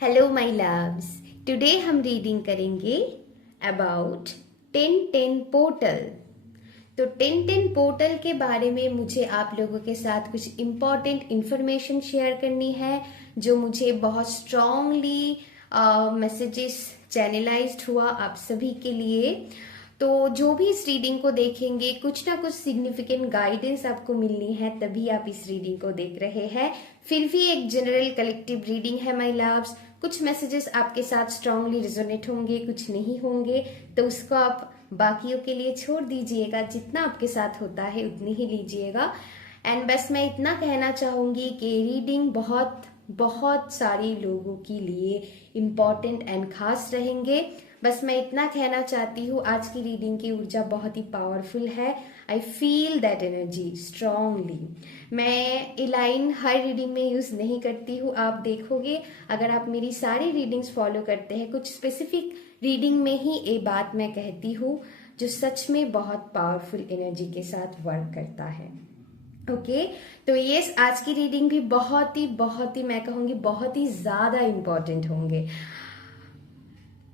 Hello my loves. Today हम reading करेंगे about 1010 portal. तो 1010 पोर्टल के बारे में मुझे आप लोगों के साथ कुछ इम्पोर्टेंट इंफॉर्मेशन शेयर करनी है जो मुझे बहुत स्ट्रांगली मैसेजेस चैनलाइज्ड हुआ आप सभी के लिए। तो जो भी इस रीडिंग को देखेंगे कुछ ना कुछ सिग्निफिकेंट गाइडेंस आपको मिलनी है, तभी आप इस रीडिंग को देख रहे हैं। फिर भी एक जनरल कलेक्टिव रीडिंग है माय लव्स। कुछ मैसेजेस आपके साथ स्ट्रांगली रिजोनेट होंगे, कुछ नहीं होंगे, तो उसको आप बाकियों के लिए छोड़ दीजिएगा। जितना आपके साथ होता है उतनी ही लीजिएगा। एंड बस मैं इतना कहना चाहूंगी कि रीडिंग बहुत बहुत सारे लोगों के लिए इम्पोर्टेंट एंड खास रहेंगे। बस मैं इतना कहना चाहती हूँ, आज की रीडिंग की ऊर्जा बहुत ही पावरफुल है। I feel that energy strongly. मैं ये लाइन हर रीडिंग में यूज नहीं करती हूँ। आप देखोगे अगर आप मेरी सारी रीडिंग्स फॉलो करते हैं, कुछ स्पेसिफिक रीडिंग में ही ये बात मैं कहती हूँ जो सच में बहुत पावरफुल एनर्जी के साथ वर्क करता है। ओके तो ये आज की रीडिंग भी बहुत ही मैं कहूंगी बहुत ही ज्यादा इंपॉर्टेंट होंगे।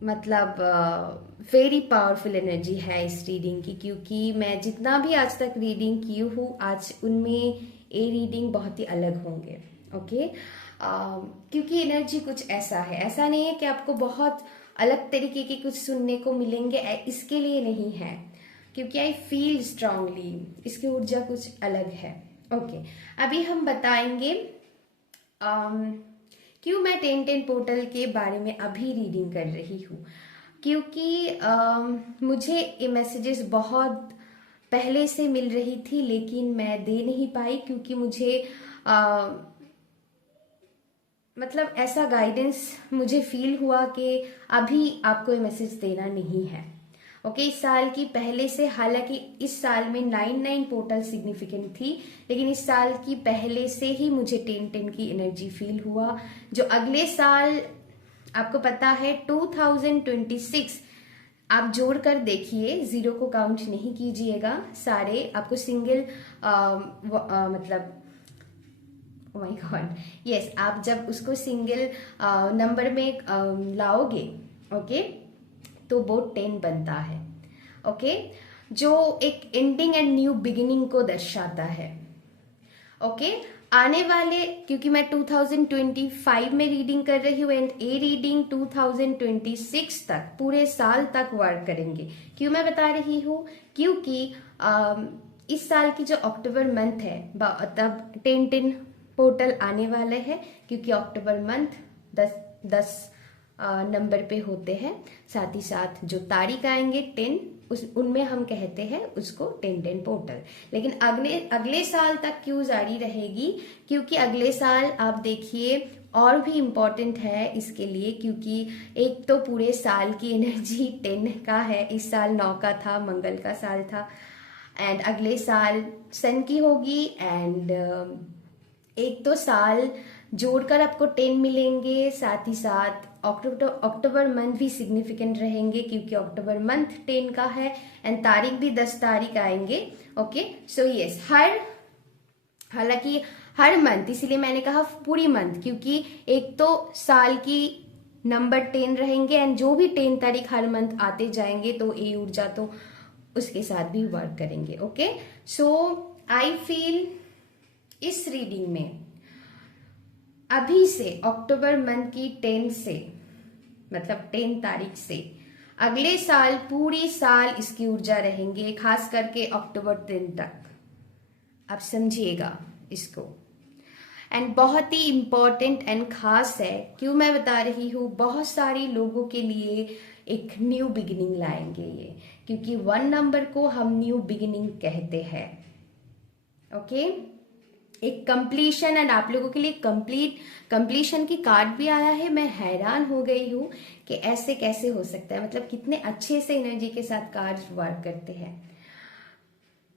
मतलब वेरी पावरफुल एनर्जी है इस रीडिंग की, क्योंकि मैं जितना भी आज तक रीडिंग की हूँ आज उनमें ये रीडिंग बहुत ही अलग होंगे। ओके क्योंकि एनर्जी कुछ ऐसा है, ऐसा नहीं है कि आपको बहुत अलग तरीके के कुछ सुनने को मिलेंगे, इसके लिए नहीं है, क्योंकि आई फील स्ट्रांगली इसकी ऊर्जा कुछ अलग है। ओके अभी हम बताएंगे क्यों मैं 1010 पोर्टल के बारे में अभी रीडिंग कर रही हूँ। क्योंकि मुझे ये मैसेजेस बहुत पहले से मिल रही थी लेकिन मैं दे नहीं पाई, क्योंकि मुझे मतलब ऐसा गाइडेंस मुझे फील हुआ कि अभी आपको ये मैसेज देना नहीं है। ओके इस साल की पहले से, हालांकि इस साल में 99 पोर्टल सिग्निफिकेंट थी, लेकिन इस साल की पहले से ही मुझे 1010 की एनर्जी फील हुआ। जो अगले साल आपको पता है 2026 आप जोड़ कर देखिए, जीरो को काउंट नहीं कीजिएगा, सारे आपको सिंगल मतलब माय गॉड यस, आप जब उसको सिंगल नंबर में लाओगे ओके तो वो 10 बनता है। ओके जो एक एंडिंग एंड न्यू बिगिनिंग को दर्शाता है। ओके आने वाले, क्योंकि मैं 2025 में रीडिंग कर रही हूँ एंड ए रीडिंग 2026 तक पूरे साल तक वर्क करेंगे। क्यों मैं बता रही हूँ, क्योंकि इस साल की जो अक्टूबर मंथ है तब 1010 पोर्टल आने वाले हैं, क्योंकि अक्टूबर मंथ 10 नंबर पे होते हैं। साथ ही साथ जो तारीख आएंगे 10 उनमें हम कहते हैं उसको 1010 पोर्टल। लेकिन अगले साल तक क्यों जारी रहेगी, क्योंकि अगले साल आप देखिए और भी इम्पोर्टेंट है इसके लिए, क्योंकि एक तो पूरे साल की एनर्जी 10 का है, इस साल 9 का था, मंगल का साल था, एंड अगले साल सन की होगी, एंड एक तो साल जोड़कर आपको 10 मिलेंगे। साथ ही साथ अक्टूबर मंथ भी सिग्निफिकेंट रहेंगे, क्योंकि अक्टूबर मंथ 10 का है एंड तारीख भी 10 तारीख आएंगे। ओके सो यस हालांकि हर मंथ, इसीलिए मैंने कहा पूरी मंथ, क्योंकि एक तो साल की नंबर 10 रहेंगे एंड जो भी 10 तारीख हर मंथ आते जाएंगे तो ये ऊर्जा तो उसके साथ भी वर्क करेंगे। ओके सो आई फील इस रीडिंग में अभी से अक्टूबर मंथ की 10 से, मतलब 10 तारीख से अगले साल पूरी साल इसकी ऊर्जा रहेंगे, खास करके अक्टूबर 10 तक। आप समझिएगा इसको, एंड बहुत ही इंपॉर्टेंट एंड खास है। क्यों मैं बता रही हूँ, बहुत सारे लोगों के लिए एक न्यू बिगिनिंग लाएंगे ये, क्योंकि 1 नंबर को हम न्यू बिगिनिंग कहते हैं। ओके एक कंप्लीशन, एंड आप लोगों के लिए कंप्लीशन की कार्ड भी आया है। मैं हैरान हो गई हूँ कि ऐसे कैसे हो सकता है, मतलब कितने अच्छे से एनर्जी के साथ कार्ड वर्क करते हैं।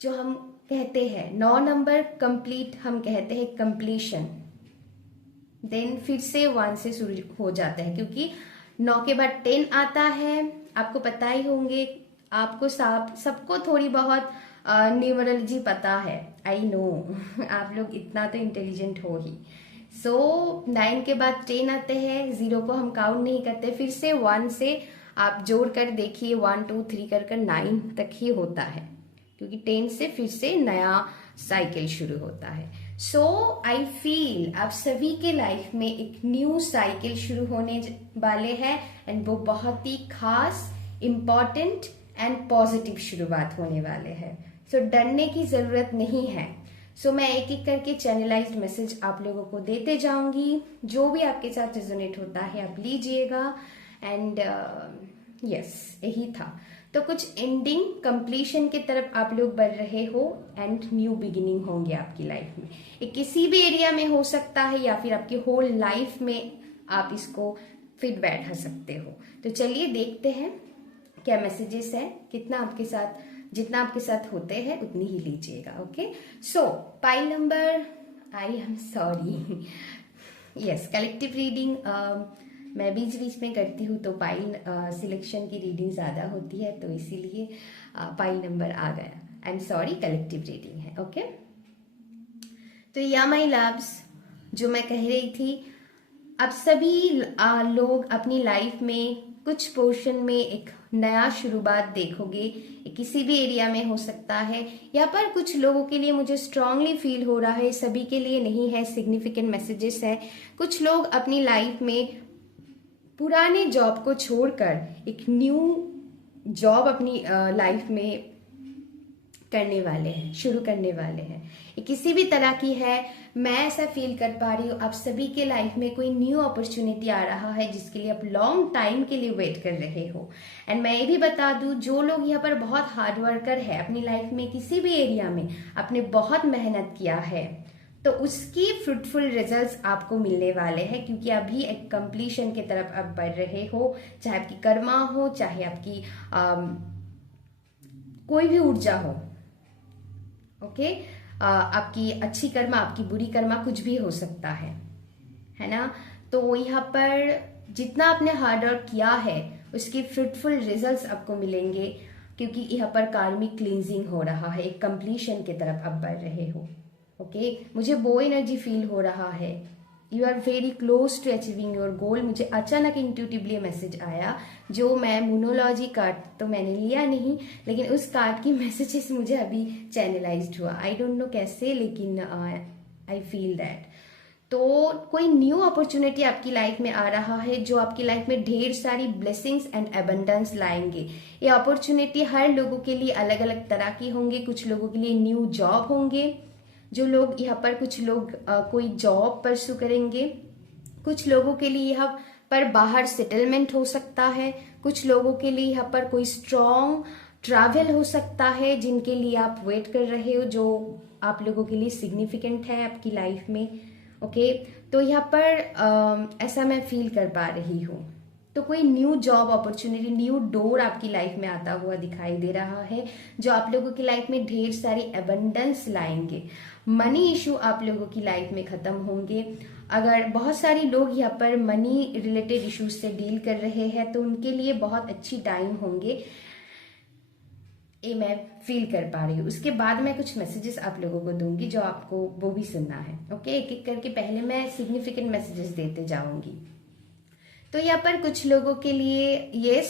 जो हम कहते हैं 9 नंबर कंप्लीट, हम कहते हैं कंप्लीशन, देन फिर से 1 से शुरू हो जाता है, क्योंकि 9 के बाद 10 आता है। आपको पता ही होंगे, आपको सबको थोड़ी बहुत न्यूमरोलॉजी पता है, आई नो आप लोग इतना तो इंटेलिजेंट हो ही। सो 9 के बाद 10 आते हैं, 0 को हम काउंट नहीं करते, फिर से 1 से आप जोड़ कर देखिए 1 2 3 कर 9 तक ही होता है, क्योंकि 10 से फिर से नया साइकिल शुरू होता है। सो आई फील आप सभी के लाइफ में एक न्यू साइकिल शुरू होने वाले हैं, एंड वो बहुत ही खास, इम्पॉर्टेंट एंड पॉजिटिव शुरुआत होने वाले हैं। सो डरने की जरूरत नहीं है। सो मैं एक एक करके चैनलाइज्ड मैसेज आप लोगों को देते जाऊंगी, जो भी आपके साथ रेजोनेट होता है आप लीजिएगा। एंड यस, यही था। तो कुछ एंडिंग कंप्लीशन की तरफ आप लोग बढ़ रहे हो, एंड न्यू बिगिनिंग होंगे आपकी लाइफ में। ये किसी भी एरिया में हो सकता है, या फिर आपकी होल लाइफ में आप इसको फिट बैठा सकते हो। तो चलिए देखते हैं क्या मैसेजेस है, कितना आपके साथ, जितना आपके साथ होते हैं उतनी ही लीजिएगा। Okay, so pile number, I am sorry, yes, collective reading मैं बीच बीच में करती हूँ, तो पाइल सिलेक्शन की रीडिंग ज्यादा होती है, तो इसीलिए पाइल नंबर आ गया। I am sorry, collective reading है। ओके, तो या माई लव्स, जो मैं कह रही थी, अब सभी लोग अपनी लाइफ में कुछ पोर्शन में एक नया शुरुआत देखोगे। किसी भी एरिया में हो सकता है। यहाँ पर कुछ लोगों के लिए मुझे स्ट्रांगली फील हो रहा है, सभी के लिए नहीं है, सिग्निफिकेंट मैसेजेस है। कुछ लोग अपनी लाइफ में पुराने जॉब को छोड़कर एक न्यू जॉब अपनी लाइफ में करने वाले हैं, शुरू करने वाले हैं। ये किसी भी तरह की है, मैं ऐसा फील कर पा रही हूँ। आप सभी के लाइफ में कोई न्यू अपॉर्चुनिटी आ रहा है, जिसके लिए आप लॉन्ग टाइम के लिए वेट कर रहे हो। एंड मैं ये भी बता दूं, जो लोग यहाँ पर बहुत हार्ड वर्कर है, अपनी लाइफ में किसी भी एरिया में आपने बहुत मेहनत किया है, तो उसकी फ्रूटफुल रिजल्ट्स आपको मिलने वाले हैं, क्योंकि अभी एक कंप्लीशन की तरफ आप बढ़ रहे हो। चाहे आपकी कर्मा हो, चाहे आपकी कोई भी ऊर्जा हो। ओके, आपकी अच्छी कर्मा, आपकी बुरी कर्मा, कुछ भी हो सकता है ना। तो यहाँ पर जितना आपने हार्ड वर्क किया है, उसके फ्रूटफुल रिजल्ट्स आपको मिलेंगे, क्योंकि यहाँ पर कार्मिक क्लींजिंग हो रहा है, एक कंप्लीशन की तरफ आप बढ़ रहे हो। ओके, मुझे वो एनर्जी फील हो रहा है। You are very close to achieving your goal. मुझे अचानक इंट्यूटिवली मैसेज आया, जो मैं मोनोलॉजी कार्ड तो मैंने लिया नहीं, लेकिन उस कार्ड की मैसेजेस मुझे अभी चैनलाइज्ड हुआ। आई डोंट नो कैसे, लेकिन आई फील दैट। तो कोई न्यू अपॉर्चुनिटी आपकी लाइफ में आ रहा है, जो आपकी लाइफ में ढेर सारी ब्लेसिंग्स एंड एबंडेंस लाएंगे। ये अपॉर्चुनिटी हर लोगों के लिए अलग अलग तरह की होंगे। कुछ लोगों के लिए न्यू जॉब होंगे, जो लोग यहाँ पर, कुछ लोग कोई जॉब परस्यू करेंगे। कुछ लोगों के लिए यहाँ पर बाहर सेटलमेंट हो सकता है। कुछ लोगों के लिए यहाँ पर कोई स्ट्रॉन्ग ट्रैवल हो सकता है, जिनके लिए आप वेट कर रहे हो, जो आप लोगों के लिए सिग्निफिकेंट है आपकी लाइफ में। ओके, तो यहाँ पर ऐसा मैं फील कर पा रही हूँ। तो कोई new job opportunity, new door आपकी लाइफ में आता हुआ दिखाई दे रहा है, जो आप लोगों की लाइफ में ढेर सारी एबंडेंस लाएंगे। मनी इशू आप लोगों की लाइफ में खत्म होंगे। अगर बहुत सारी लोग यहाँ पर मनी रिलेटेड इश्यूज से डील कर रहे हैं, तो उनके लिए बहुत अच्छी टाइम होंगे, ये मैं फील कर पा रही हूँ। उसके बाद मैं कुछ मैसेजेस आप लोगों को दूंगी, जो आपको वो भी सुनना है। ओके, एक एक करके पहले मैं सिग्निफिकेंट मैसेजेस देते जाऊंगी। तो यहाँ पर कुछ लोगों के लिए यस,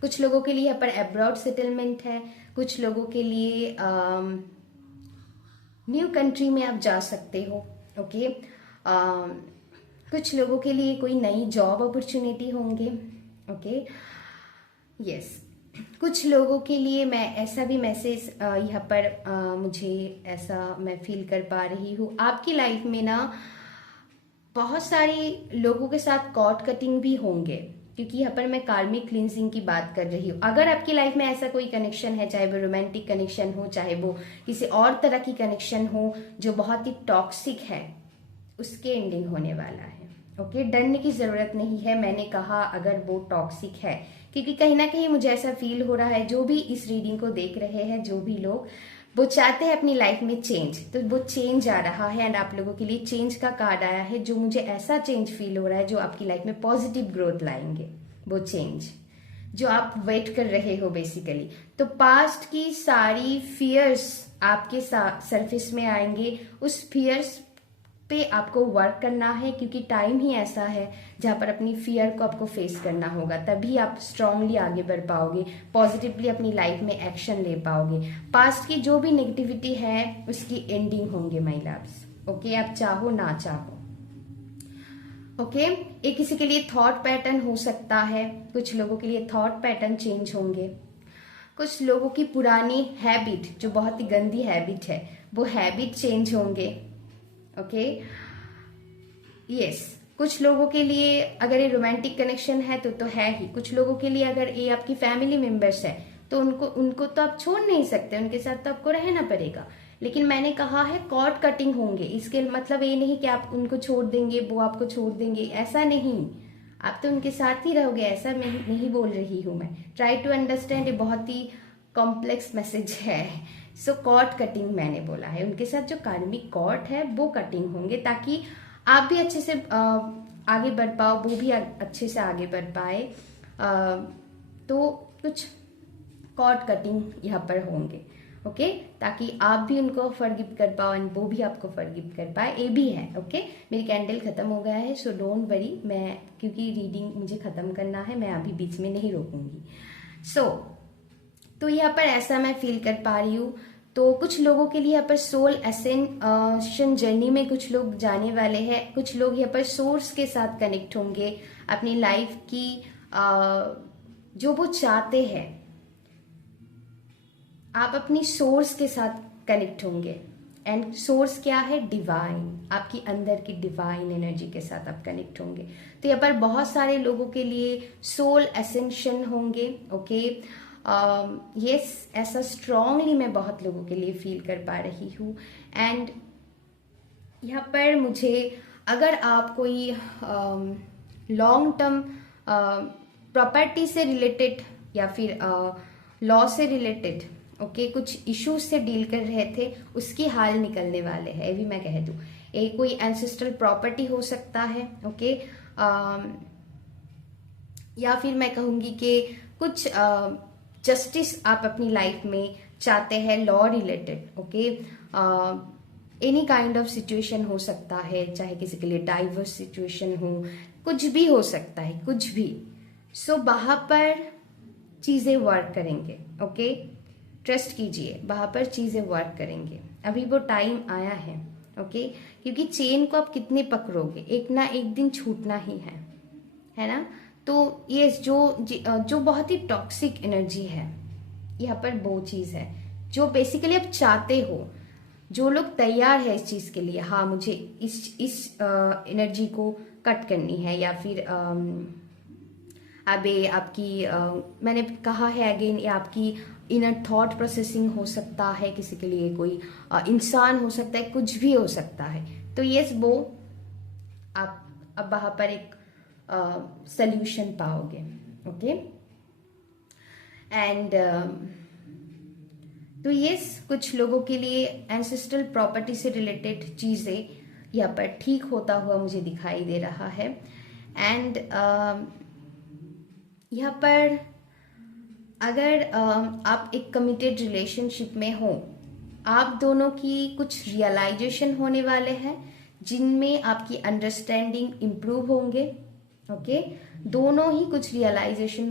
कुछ लोगों के लिए यहाँ पर अब्रॉड सेटलमेंट है। कुछ लोगों के लिए न्यू कंट्री में आप जा सकते हो। ओके, कुछ लोगों के लिए कोई नई जॉब अपॉर्चुनिटी होंगे। ओके, यस, कुछ लोगों के लिए मैं ऐसा भी मैसेज यहाँ पर मुझे ऐसा मैं फील कर पा रही हूँ, आपकी लाइफ में ना बहुत सारी लोगों के साथ कॉर्ड कटिंग भी होंगे, क्योंकि यहाँ पर मैं कार्मिक क्लींजिंग की बात कर रही हूँ। अगर आपकी लाइफ में ऐसा कोई कनेक्शन है, चाहे वो रोमांटिक कनेक्शन हो, चाहे वो किसी और तरह की कनेक्शन हो जो बहुत ही टॉक्सिक है, उसके एंडिंग होने वाला है। ओके, डरने की जरूरत नहीं है। मैंने कहा अगर वो टॉक्सिक है, क्योंकि कहीं ना कहीं मुझे ऐसा फील हो रहा है, जो भी इस रीडिंग को देख रहे हैं, जो भी लोग, वो चाहते हैं अपनी लाइफ में चेंज, तो वो चेंज आ रहा है। एंड आप लोगों के लिए चेंज का कार्ड आया है, जो मुझे ऐसा चेंज फील हो रहा है जो आपकी लाइफ में पॉजिटिव ग्रोथ लाएंगे। वो चेंज जो आप वेट कर रहे हो बेसिकली। तो पास्ट की सारी फियर्स आपके सरफेस में आएंगे। उस फियर्स पे आपको वर्क करना है, क्योंकि टाइम ही ऐसा है जहाँ पर अपनी फियर को आपको फेस करना होगा, तभी आप स्ट्रांगली आगे बढ़ पाओगे, पॉजिटिवली अपनी लाइफ में एक्शन ले पाओगे। पास्ट की जो भी नेगेटिविटी है उसकी एंडिंग होंगे माय लव्स। ओके, आप चाहो ना चाहो। ओके, ये किसी के लिए थॉट पैटर्न हो सकता है, कुछ लोगों के लिए थॉट पैटर्न चेंज होंगे, कुछ लोगों की पुरानी हैबिट जो बहुत ही गंदी हैबिट है वो हैबिट चेंज होंगे। ओके, यस, कुछ लोगों के लिए अगर ये रोमांटिक कनेक्शन है तो है ही। कुछ लोगों के लिए अगर ये आपकी फैमिली मेंबर्स है तो उनको तो आप छोड़ नहीं सकते, उनके साथ तो आपको रहना पड़ेगा। लेकिन मैंने कहा है कॉर्ड कटिंग होंगे, इसके मतलब ये नहीं कि आप उनको छोड़ देंगे, वो आपको छोड़ देंगे, ऐसा नहीं। आप तो उनके साथ ही रहोगे, ऐसा मैं नहीं बोल रही हूँ मैं। ट्राई टू अंडरस्टैंड, ये बहुत ही कॉम्प्लेक्स मैसेज है। सो कॉर्ड कटिंग मैंने बोला है, उनके साथ जो कार्मिक कॉर्ड है वो कटिंग होंगे, ताकि आप भी अच्छे से आगे बढ़ पाओ, वो भी अच्छे से आगे बढ़ पाए। तो कुछ कॉर्ड कटिंग यहाँ पर होंगे। ओके, ताकि आप भी उनको फॉरगिव कर पाओ एंड वो भी आपको फॉरगिव कर पाए, ये भी है। ओके, मेरी कैंडल खत्म हो गया है, सो डोंट वरी, मैं क्योंकि रीडिंग मुझे खत्म करना है, मैं अभी बीच में नहीं रोकूंगी। तो यहाँ पर ऐसा मैं फील कर पा रही हूँ। तो कुछ लोगों के लिए यहाँ पर सोल एसेंशन जर्नी में कुछ लोग जाने वाले हैं, कुछ लोग यहाँ पर सोर्स के साथ कनेक्ट होंगे, अपनी लाइफ की जो वो चाहते हैं, आप अपनी सोर्स के साथ कनेक्ट होंगे। एंड सोर्स क्या है? डिवाइन, आपकी अंदर की डिवाइन एनर्जी के साथ आप कनेक्ट होंगे। तो यहाँ पर बहुत सारे लोगों के लिए सोल एसेंशन होंगे। ओके, यस, ऐसा स्ट्रांगली मैं बहुत लोगों के लिए फील कर पा रही हूँ। एंड यहाँ पर मुझे, अगर आप कोई लॉन्ग टर्म प्रॉपर्टी से रिलेटेड या फिर लॉ से रिलेटेड कुछ इश्यूज से डील कर रहे थे, उसकी हाल निकलने वाले हैं, ये भी मैं कह दूं। एक कोई एंसेस्ट्रल प्रॉपर्टी हो सकता है। ओके, या फिर मैं कहूंगी कि कुछ जस्टिस आप अपनी लाइफ में चाहते हैं, law related. Okay, any kind of situation हो सकता है, चाहे किसी के लिए डाइवर्स सिचुएशन हो, कुछ भी हो सकता है, कुछ भी। सो वहां पर चीजें वर्क करेंगे। ओके, ट्रस्ट कीजिए, वहां पर चीजें वर्क करेंगे, अभी वो टाइम आया है। ओके, क्योंकि चेन को आप कितने पकड़ोगे, एक ना एक दिन छूटना ही है ना। तो ये जो बहुत ही टॉक्सिक एनर्जी है, यहाँ पर वो चीज है जो बेसिकली आप चाहते हो, जो लोग तैयार है इस चीज के लिए, हाँ मुझे इस एनर्जी को कट करनी है, या फिर अबे आपकी मैंने कहा है अगेन, ये आपकी इनर थॉट प्रोसेसिंग हो सकता है, किसी के लिए कोई इंसान हो सकता है, कुछ भी हो सकता है। तो यस, वो आप अब वहां पर एक सल्यूशन पाओगे। ओके, एंड तो यस, कुछ लोगों के लिए एंसेस्ट्रल प्रॉपर्टी से रिलेटेड चीजें यहाँ पर ठीक होता हुआ मुझे दिखाई दे रहा है। एंड यहाँ पर अगर आप एक कमिटेड रिलेशनशिप में हो, आप दोनों की कुछ रियलाइजेशन होने वाले हैं, जिनमें आपकी अंडरस्टैंडिंग इम्प्रूव होंगे। ओके, दोनों ही कुछ रियलाइजेशन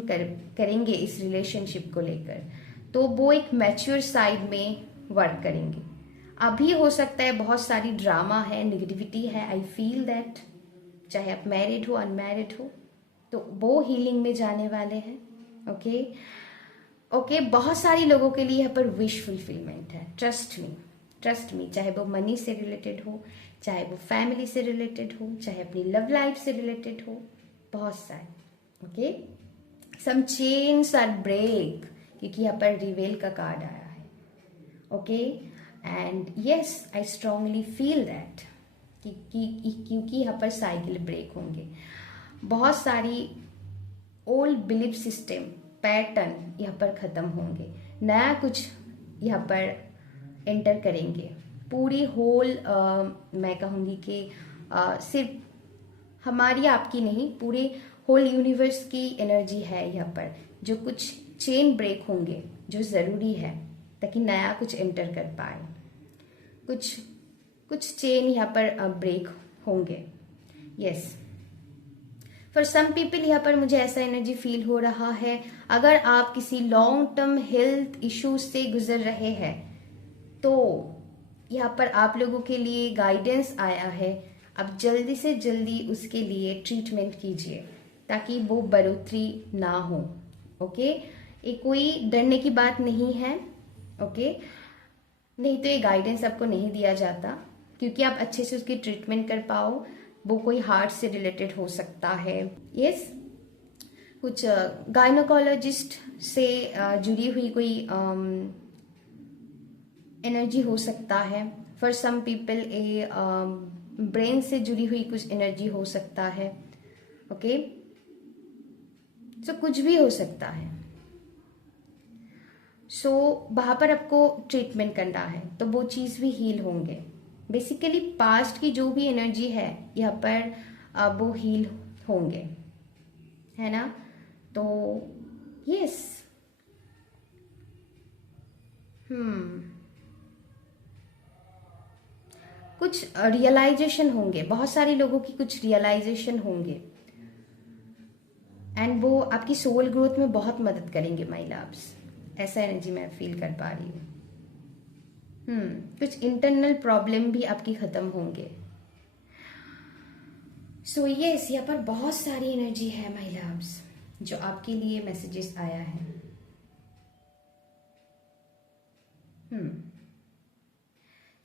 करेंगे इस रिलेशनशिप को लेकर, तो वो एक मैच्योर साइड में वर्क करेंगे। अभी हो सकता है बहुत सारी ड्रामा है, नेगेटिविटी है, आई फील दैट, चाहे आप मैरिड हो अनमैरिड हो, तो वो हीलिंग में जाने वाले हैं। ओके, बहुत सारी लोगों के लिए यहाँ पर विश फुलफिलमेंट है, ट्रस्ट मी, चाहे वो मनी से रिलेटेड हो, चाहे वो फैमिली से रिलेटेड हो, चाहे अपनी लव लाइफ से रिलेटेड हो, बहुत सारे। Okay, some chains are break, क्योंकि यहाँ पर रिवेल का कार्ड आया है। Okay, and yes, I strongly feel that, क्योंकि यहाँ पर साइकिल ब्रेक होंगे, बहुत सारी ओल्ड बिलीफ सिस्टम पैटर्न यहाँ पर खत्म होंगे, नया कुछ यहाँ पर एंटर करेंगे। पूरी होल मैं कहूँगी कि सिर्फ हमारी आपकी नहीं, पूरे होल यूनिवर्स की एनर्जी है यहाँ पर, जो कुछ चेन ब्रेक होंगे जो ज़रूरी है ताकि नया कुछ एंटर कर पाए, कुछ चेन यहाँ पर ब्रेक होंगे। यस, फॉर सम पीपल यहाँ पर मुझे ऐसा एनर्जी फील हो रहा है, अगर आप किसी लॉन्ग टर्म हेल्थ इश्यूज से गुजर रहे हैं तो यहाँ पर आप लोगों के लिए गाइडेंस आया है। अब जल्दी से जल्दी उसके लिए ट्रीटमेंट कीजिए ताकि वो बढ़ोतरी ना हो। ओके, ये कोई डरने की बात नहीं है। ओके, नहीं तो ये गाइडेंस आपको नहीं दिया जाता क्योंकि आप अच्छे से उसकी ट्रीटमेंट कर पाओ। वो कोई हार्ट से रिलेटेड हो सकता है। यस, कुछ गायनोकोलॉजिस्ट से जुड़ी हुई कोई एनर्जी हो सकता है। For some people a brain से जुड़ी हुई कुछ एनर्जी हो सकता है। ओके, सो कुछ भी हो सकता है। सो वहां पर आपको ट्रीटमेंट करना है तो वो चीज भी हील होंगे। बेसिकली पास्ट की जो भी एनर्जी है यहाँ पर वो हील होंगे, है ना। तो यस, कुछ रियलाइजेशन होंगे, बहुत सारे लोगों की कुछ रियलाइजेशन होंगे एंड वो आपकी सोल ग्रोथ में बहुत मदद करेंगे माय लव्स। ऐसा एनर्जी मैं फील कर पा रही हूँ। कुछ इंटरनल प्रॉब्लम भी आपकी खत्म होंगे। सो यस, यहाँ पर बहुत सारी एनर्जी है माय लव्स जो आपके लिए मैसेजेस आया है।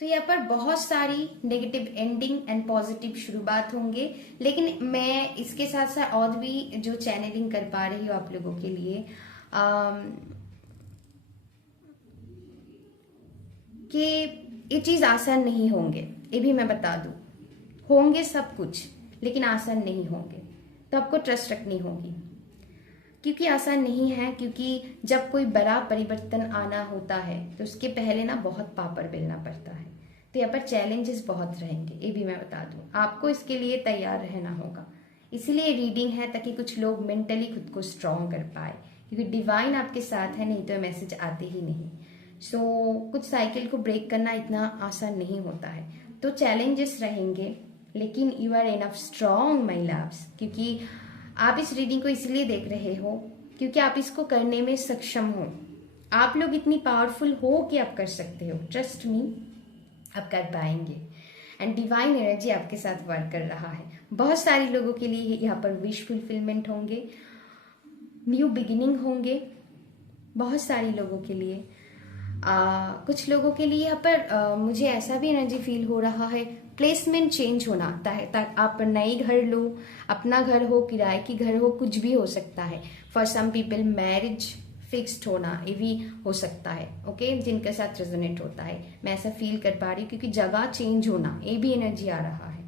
तो यहाँ पर बहुत सारी नेगेटिव एंडिंग एंड पॉजिटिव शुरुआत होंगे, लेकिन मैं इसके साथ साथ और भी जो चैनलिंग कर पा रही हूँ आप लोगों के लिए कि ये चीज आसान नहीं होंगे। ये भी मैं बता दूं, होंगे सब कुछ लेकिन आसान नहीं होंगे। तो आपको ट्रस्ट रखनी होगी क्योंकि आसान नहीं है। क्योंकि जब कोई बड़ा परिवर्तन आना होता है तो उसके पहले ना बहुत पापड़ बेलना पड़ता है। तो यहाँ पर चैलेंजेस बहुत रहेंगे, ये भी मैं बता दूं। आपको इसके लिए तैयार रहना होगा। इसीलिए रीडिंग है ताकि कुछ लोग मेंटली खुद को स्ट्रांग कर पाए, क्योंकि डिवाइन आपके साथ है, नहीं तो मैसेज आते ही नहीं। सो कुछ साइकिल को ब्रेक करना इतना आसान नहीं होता है। तो चैलेंजेस रहेंगे लेकिन you are enough strong my loves, क्योंकि आप इस रीडिंग को इसलिए देख रहे हो क्योंकि आप इसको करने में सक्षम हो। आप लोग इतनी पावरफुल हो कि आप कर सकते हो। ट्रस्ट मी, आप कर पाएंगे। एंड डिवाइन एनर्जी आपके साथ वर्क कर रहा है। बहुत सारे लोगों के लिए यहाँ पर विश फुलफिलमेंट होंगे, न्यू बिगिनिंग होंगे बहुत सारे लोगों के लिए। कुछ लोगों के लिए यहाँ पर मुझे ऐसा भी एनर्जी फील हो रहा है, प्लेसमेंट चेंज होना। आप नई घर लो, अपना घर हो, किराए की घर हो, कुछ भी हो सकता है। For some people marriage fixed होना, ये भी हो सकता है। ओके, जिनके साथ रेजोनेट होता है, मैं ऐसा फील कर पा रही हूँ क्योंकि जगह चेंज होना, ये भी एनर्जी आ रहा है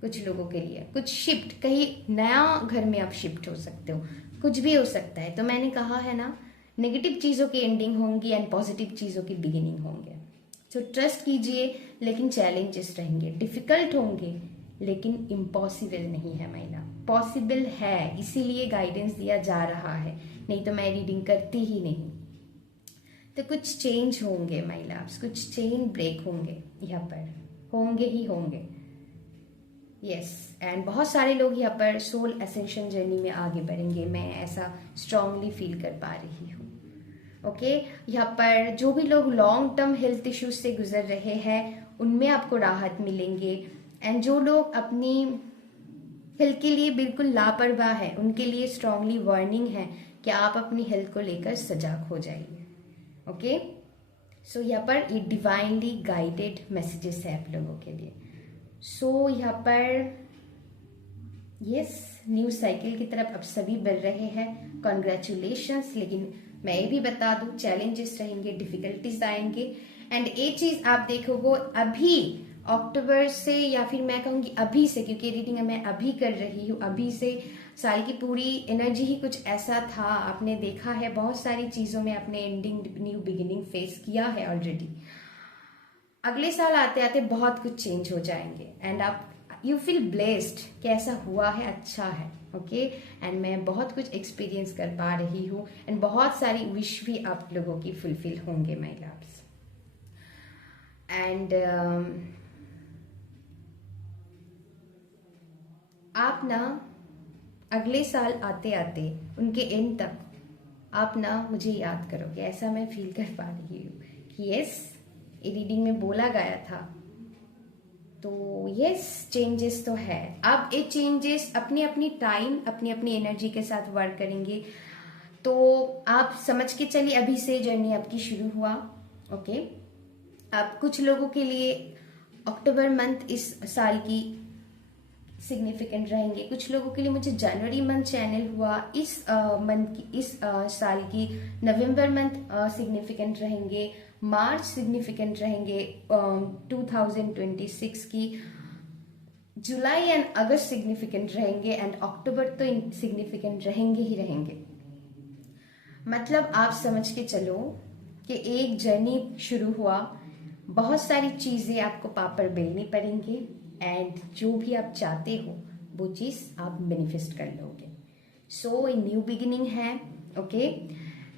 कुछ लोगों के लिए। कुछ शिफ्ट, कहीं नया घर में आप शिफ्ट हो सकते हो, कुछ भी हो सकता है। तो मैंने कहा है ना, नेगेटिव चीजों की एंडिंग होंगी एंड पॉजिटिव चीजों की बिगिनिंग होंगे। सो ट्रस्ट कीजिए, लेकिन चैलेंजेस रहेंगे, डिफिकल्ट होंगे, लेकिन इम्पॉसिबल नहीं है मायना, पॉसिबल है। इसीलिए गाइडेंस दिया जा रहा है, नहीं तो मैं रीडिंग करती ही नहीं। तो कुछ चेंज होंगे माय लव्स, कुछ चेन ब्रेक होंगे, यहाँ पर होंगे ही होंगे। यस, एंड बहुत सारे लोग यहाँ पर सोल एसेंशन जर्नी में आगे बढ़ेंगे, मैं ऐसा स्ट्रांगली फील कर पा रही हूँ। ओके, यहाँ पर जो भी लोग लॉन्ग टर्म हेल्थ इश्यूज से गुजर रहे हैं उनमें आपको राहत मिलेंगे। एंड जो लोग अपनी हेल्थ के लिए बिल्कुल लापरवाह है, उनके लिए स्ट्रांगली वार्निंग है कि आप अपनी हेल्थ को लेकर सजग हो जाइए। ओके, सो यहाँ पर ये डिवाइनली गाइडेड मैसेजेस है आप लोगों के लिए। सो यहाँ पर यस, न्यू साइकिल की तरफ अब सभी बढ़ रहे हैं, कॉन्ग्रेचुलेशंस। लेकिन मैं ये भी बता दूं, चैलेंजेस रहेंगे, डिफिकल्टीज आएंगे। एंड एक चीज आप देखोगे अभी अक्टूबर से, या फिर मैं कहूंगी अभी से, क्योंकि रीडिंग मैं अभी कर रही हूँ, अभी से साल की पूरी एनर्जी ही कुछ ऐसा था। आपने देखा है बहुत सारी चीजों में आपने एंडिंग, न्यू बिगिनिंग फेस किया है ऑलरेडी। अगले साल आते आते बहुत कुछ चेंज हो जाएंगे एंड आप यू फील ब्लेस्ड कि ऐसा हुआ है, अच्छा है। ओके, एंड मैं बहुत कुछ एक्सपीरियंस कर पा रही हूँ एंड बहुत सारी विश भी आप लोगों की फुलफिल होंगे माय लव्स। एंड आप ना अगले साल आते आते उनके एंड तक आप ना मुझे याद करोगे, ऐसा मैं फील कर पा रही हूँ कि यस, ये रीडिंग में बोला गया था। तो यस, चेंजेस तो है। आप ये चेंजेस अपनी अपनी टाइम, अपनी अपनी एनर्जी के साथ वर्क करेंगे तो आप समझ के चलिए अभी से जर्नी आपकी शुरू हुआ। ओके, आप कुछ लोगों के लिए अक्टूबर मंथ इस साल की सिग्निफिकेंट रहेंगे, कुछ लोगों के लिए मुझे जनवरी मंथ चैनल हुआ, इस मंथ की, इस साल की नवंबर मंथ सिग्निफिकेंट रहेंगे, मार्च सिग्निफिकेंट रहेंगे 2026 की, जुलाई एंड अगस्त सिग्निफिकेंट रहेंगे एंड अक्टूबर तो सिग्निफिकेंट रहेंगे ही रहेंगे। मतलब आप समझ के चलो कि एक जर्नी शुरू हुआ, बहुत सारी चीजें आपको पापड़ बेलनी पड़ेंगे एंड जो भी आप चाहते हो वो चीज आप मैनिफेस्ट कर लोगे। सो ए न्यू बिगिनिंग है। ओके,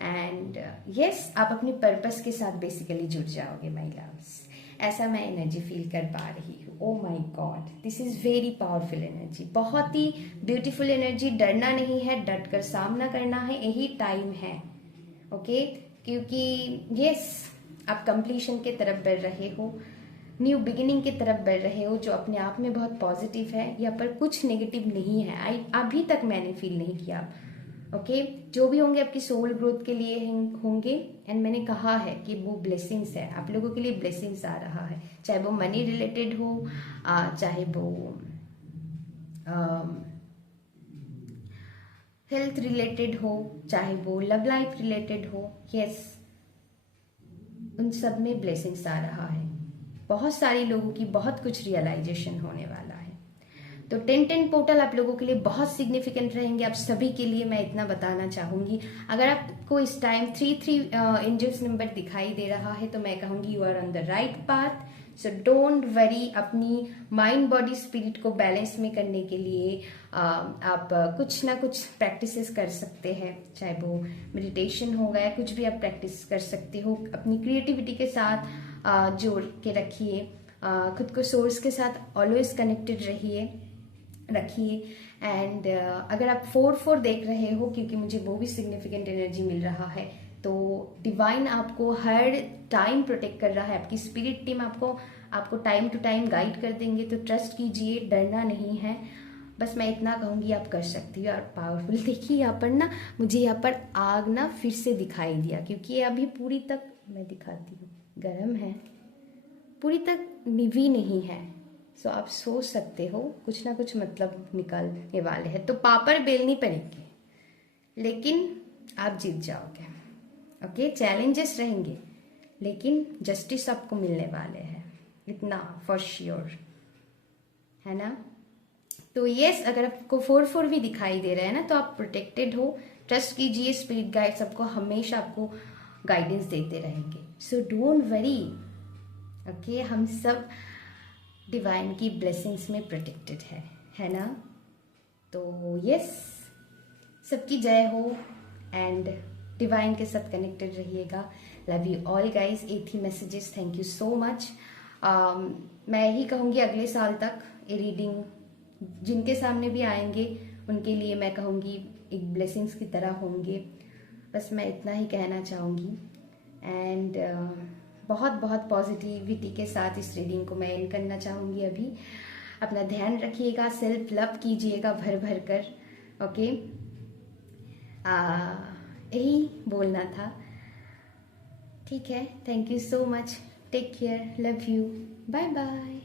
एंड यस, आप अपने पर्पस के साथ बेसिकली जुड़ जाओगे माय लव्स, ऐसा मैं एनर्जी फील कर पा रही हूँ। Oh my God, this is very powerful energy, बहुत ही ब्यूटीफुल एनर्जी। डरना नहीं है, डट कर सामना करना है, यही टाइम है। ओके, क्योंकि यस, आप कंप्लीशन की तरफ बढ़ रहे हो, न्यू बिगिनिंग की तरफ बढ़ रहे हो, जो अपने आप में बहुत पॉजिटिव है। यहाँ पर कुछ नेगेटिव नहीं है, अभी तक मैंने फील नहीं किया। ओके, जो भी होंगे आपकी सोल ग्रोथ के लिए होंगे एंड मैंने कहा है कि वो ब्लेसिंग्स है, आप लोगों के लिए ब्लेसिंग्स आ रहा है, चाहे वो मनी रिलेटेड हो, चाहे वो हेल्थ रिलेटेड हो, चाहे वो लव लाइफ रिलेटेड हो। यस, उन सब में ब्लेसिंग्स आ रहा है। बहुत सारे लोगों की बहुत कुछ रियलाइजेशन होने वाला है। तो 10-10 पोर्टल आप लोगों के लिए बहुत सिग्निफिकेंट रहेंगे। आप सभी के लिए मैं इतना बताना चाहूंगी, अगर आपको इस टाइम 3-3 एंजल्स नंबर दिखाई दे रहा है तो मैं कहूंगी you are on the right path. So don't worry, अपनी माइंड बॉडी स्पिरिट को बैलेंस में करने के लिए आप कुछ ना कुछ प्रैक्टिसेस कर सकते हैं, चाहे वो मेडिटेशन हो गया, कुछ भी आप प्रैक्टिस कर सकते हो। अपनी क्रिएटिविटी के साथ जोड़ के रखिए, खुद को सोर्स के साथ ऑलवेज कनेक्टेड रखिए। एंड अगर आप 4-4 देख रहे हो, क्योंकि मुझे वो भी सिग्निफिकेंट एनर्जी मिल रहा है, तो डिवाइन आपको हर टाइम प्रोटेक्ट कर रहा है, आपकी स्पिरिट टीम आपको टाइम टू टाइम गाइड कर देंगे। तो ट्रस्ट कीजिए, डरना नहीं है। बस मैं इतना कहूंगी, आप कर सकती हो और पावरफुल। देखिए यहाँ पर ना, मुझे यहाँ पर आग ना फिर से दिखाई दिया, क्योंकि ये अभी पूरी तक, मैं दिखाती हूँ, गर्म है, पूरी तक निभी नहीं है। सो आप सोच सकते हो कुछ ना कुछ मतलब निकलने वाले हैं। तो पापड़ बेलनी पड़ेगी, लेकिन आप जीत जाओगे। ओके, चैलेंजेस रहेंगे, लेकिन जस्टिस आपको मिलने वाले हैं, इतना फॉर श्योर है ना। तो यस, अगर आपको 4-4 भी दिखाई दे रहा है ना, तो आप प्रोटेक्टेड हो। ट्रस्ट कीजिए, स्पिरिट गाइड्स आपको हमेशा आपको गाइडेंस देते रहेंगे। सो डोंट वरी। ओके, हम सब डिवाइन की ब्लेसिंग्स में प्रोटेक्टेड है ना। तो यस, सबकी जय हो एंड डिवाइन के साथ कनेक्टेड रहिएगा। Love you all guys. 8 messages, thank you so much. मैं यही कहूँगी, अगले साल तक ये रीडिंग जिनके सामने भी आएंगे उनके लिए मैं कहूँगी एक ब्लेसिंग्स की तरह होंगे। बस मैं इतना ही कहना चाहूँगी एंड बहुत बहुत पॉजिटिविटी के साथ इस रीडिंग को मैं एंड करना चाहूँगी। अभी अपना ध्यान रखिएगा, सेल्फ लव कीजिएगा भर भर कर। ओके, यही बोलना था। ठीक है, thank you so much, take care, love you, bye bye.